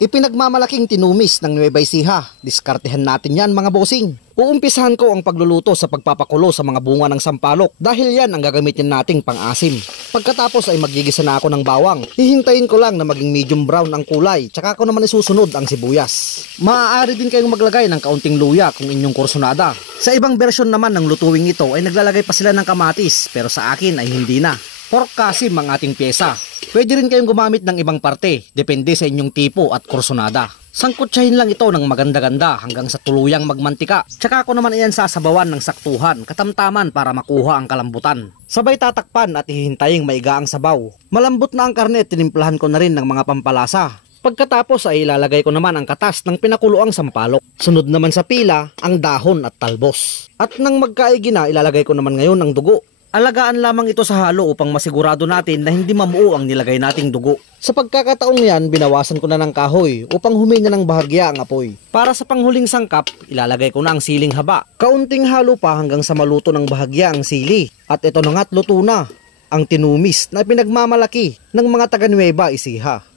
Ipinagmamalaking tinumis ng Nueva Ecija. Diskartehan natin yan mga bossing. Uumpisahan ko ang pagluluto sa pagpapakulo sa mga bunga ng sampalok dahil yan ang gagamitin nating pang-asim. Pagkatapos ay magigisa na ako ng bawang. Hihintayin ko lang na maging medium brown ang kulay, tsaka ko naman isusunod ang sibuyas. Maaari din kayong maglagay ng kaunting luya kung inyong kursunada. Sa ibang bersyon naman ng lutuing ito ay naglalagay pa sila ng kamatis, pero sa akin ay hindi na. Pork kasim ang ating pyesa. Pwede rin kayong gumamit ng ibang parte, depende sa inyong tipo at kursunada. Sangkutsahin lang ito ng maganda-ganda hanggang sa tuluyang magmantika. Tsaka ko naman iyan sasabawan ng saktuhan, katamtaman para makuha ang kalambutan. Sabay tatakpan at hihintaying maiga ang sabaw. Malambot na ang karne, tinimplahan ko na rin ng mga pampalasa. Pagkatapos ay ilalagay ko naman ang katas ng pinakuloang sampalok. Sunod naman sa pila, ang dahon at talbos. At nang magkaigi na, ilalagay ko naman ngayon ang dugo. Alagaan lamang ito sa halo upang masigurado natin na hindi mamuo ang nilagay nating dugo. Sa pagkakataong yan, binawasan ko na ng kahoy upang humina ng bahagya ang apoy. Para sa panghuling sangkap, ilalagay ko na ang siling haba. Kaunting halo pa hanggang sa maluto ng bahagya ang sili. At ito na nga't luto na, ang tinumis na pinagmamalaki ng mga taga Nueva Ecija.